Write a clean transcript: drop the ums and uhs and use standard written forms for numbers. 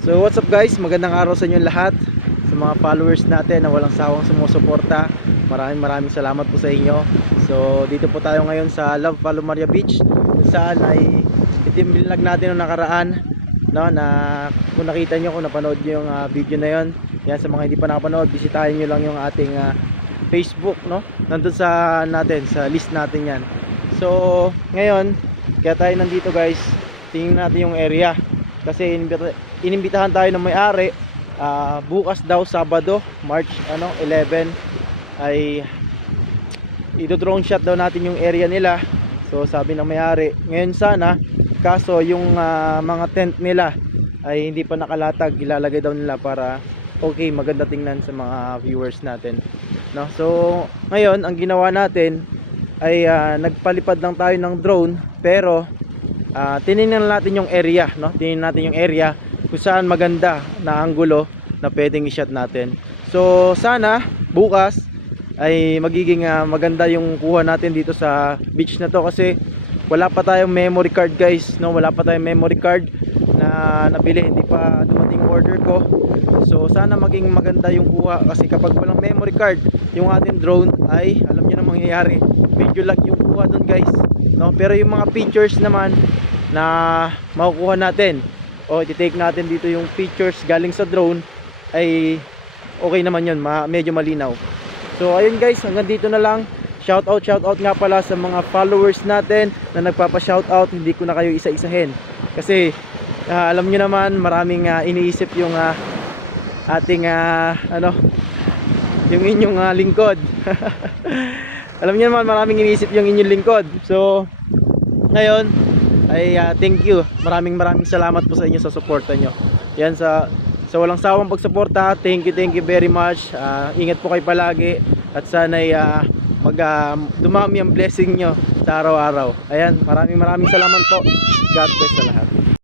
So what's up guys, magandang araw sa inyo lahat, sa mga followers natin na walang sawang sumusuporta. Maraming salamat po sa inyo. So dito po tayo ngayon sa Love Palomaria Beach, kung saan ay itimbilag natin noong nakaraan, no, na kung nakita nyo, kung napanood nyo yung video na yon, yan, sa mga hindi pa nakapanood, bisitahin nyo lang yung ating Facebook, no, nandun sa natin, sa list natin yan. So ngayon, kaya tayo nandito guys, tingnan natin yung area kasi inimbitahan tayo ng may-ari. Bukas daw, Sabado, March 11, ay i-drone shot daw natin yung area nila. So sabi ng may-ari, ngayon sana, kaso yung mga tent nila ay hindi pa nakalatag, ilalagay daw nila para okay, maganda tingnan sa mga viewers natin, no? So ngayon, ang ginawa natin ay nagpalipad lang tayo ng drone, pero tinignan natin yung area, no? Tinignan natin yung area kung saan maganda na anggulo na pwedeng i-shot natin. So sana bukas ay magiging maganda yung kuha natin dito sa beach na to, kasi wala pa tayong memory card guys, no? Wala pa tayong memory card na nabili, hindi pa dumating order ko. So sana maging maganda yung kuha, kasi kapag walang memory card yung ating drone, ay alam niyo na mangyayari, video lag yung kuha dun guys, no? Pero yung mga pictures naman na makukuha natin, o i-take natin dito yung pictures galing sa drone, ay okay naman yun, medyo malinaw. So ayun guys, hanggang dito na lang. Shout out nga pala sa mga followers natin na nagpapa-shout out. Hindi ko na kayo isa-isahin kasi alam niyo naman, maraming iniisip yung ating yung inyong lingkod. Alam niyo naman, maraming iniisip yung inyong lingkod. So ngayon ay thank you, maraming salamat po sa inyo, sa suporta nyo. Yan, sa walang sawang pagsuporta, thank you very much. Ingat po kayo palagi, at sana'y dumami ang blessing nyo sa araw-araw. Ayan, maraming salamat po. God bless sa lahat.